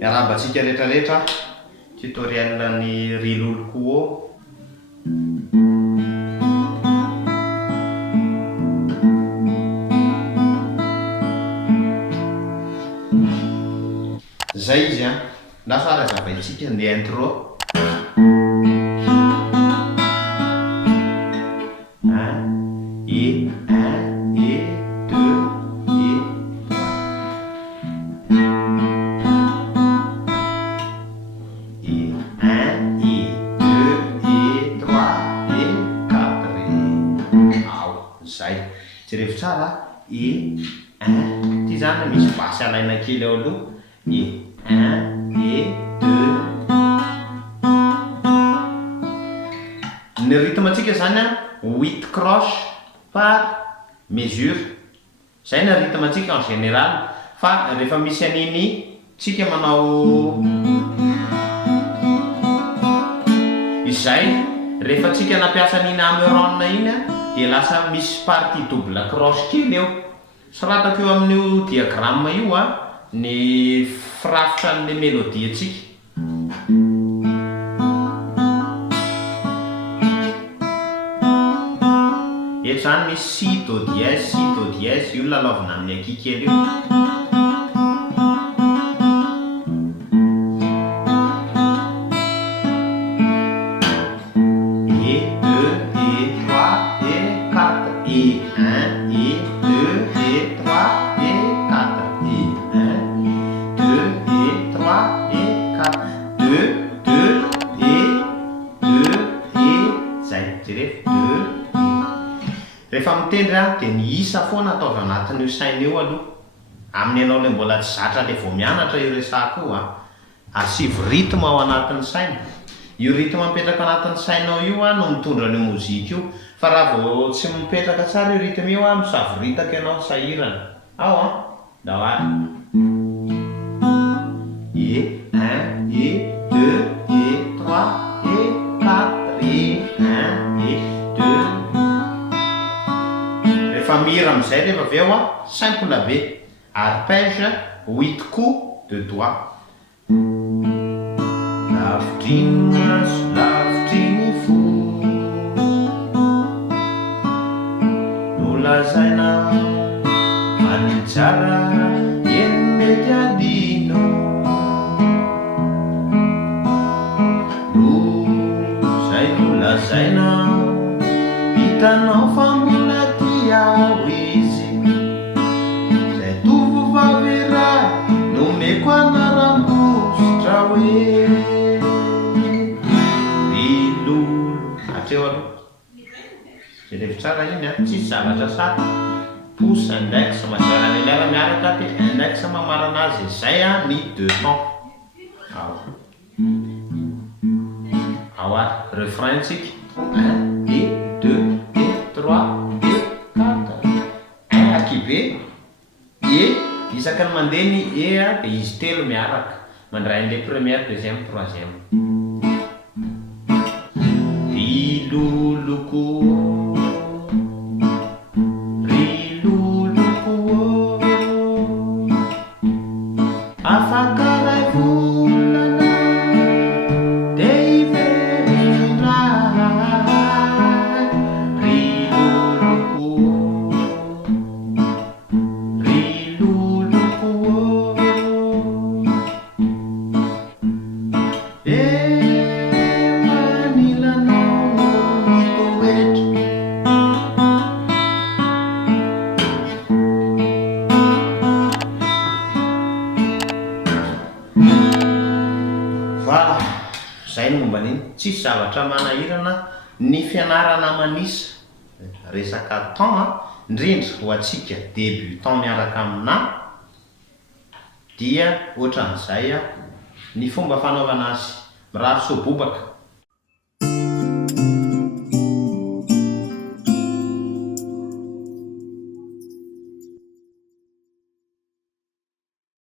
miarabantsika rehetrarehetra tutoriel-ny rilolo-ko zay izy a lasa razavaitsika ny intro jerevy tsara ty zany misy basy alaina kely eo aloha ny rythme atsika zany a 8 croche par mesure zay ny rythme atsika en général fa rehefa misy an'iny tsika manao izay rehefa tsika nampiasa an'iny ameronne iny dia lasa misy partie double croche kely eo saratako eo amin'io diagramme io a ny firafitra an'le mélodie atsika eto zany misy si do dièse io lalaovina amin'ny aky kely io rehefa mitendry a dia ny isa foana ataovy anatin'io saina io aloha amin'ny anao le mbola tsy zatra le vao mianatra io resako io a asivy rythme ao anatin'ny saina io rythme mipetraka anatin'ny sainao io a no mitondra le mozika io fa raha vao tsy mipetraka tsara io rythme io a misavoritaka ianao sahirana ao a da hoary mira amizay rehefa avy eo a simple be arpège 8 coups de doigt lavitry fo nolazaina manitsara eny mety adino no zay nolazaina hitanao fa mbola ao izy zay tovovavy nomeko anaram-bositra hoe rilolo atreo aloha zay rehefa tsara iny a tsisy zavatra sata pouce index majarany lera miaraka ty index mamarana azy zay a ny deux temps ao ary refrain tsika 1 et 2 et 3 be isaky ny mandeha ny dia izy telo miaraka mandray an'le première deuxième troisième riloloko afaka ray volana dia iverina zay ny momba an'iny tsisy zavatra manahirana ny fianarana manisa resaka temps a indrindra ho atsika débutant miaraka amina dia ohatran'izay a ny fomba fanaovana azy mirary sobobaka